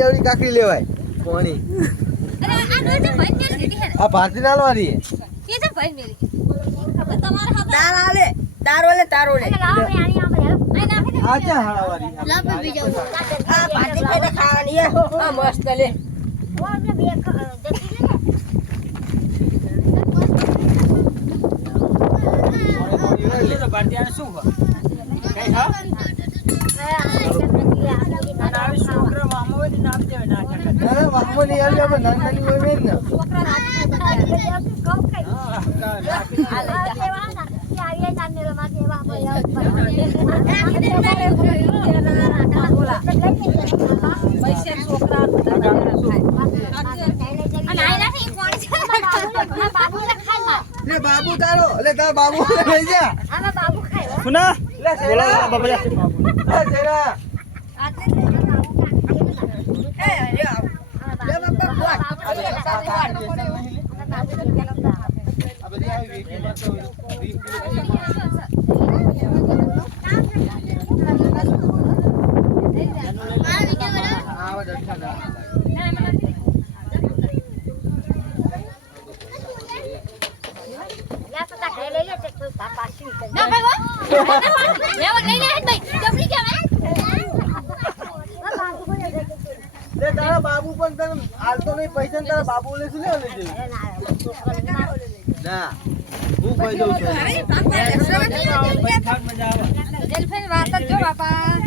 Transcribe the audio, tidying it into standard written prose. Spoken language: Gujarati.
આવડી કાકડી લેવાય કોણી આ ભારતી ના લવાની મસ્ત લે બાબુ તારો એટલે તાર બાબુ લઈ જા બાબુ ખાય સુના બોલા બાબા તેરા તારા બાબુ પણ તને હાલતો નહીં પૈસા તારા બાબુ લેશું ના હું કહી દઉં છું વાત જો બાપા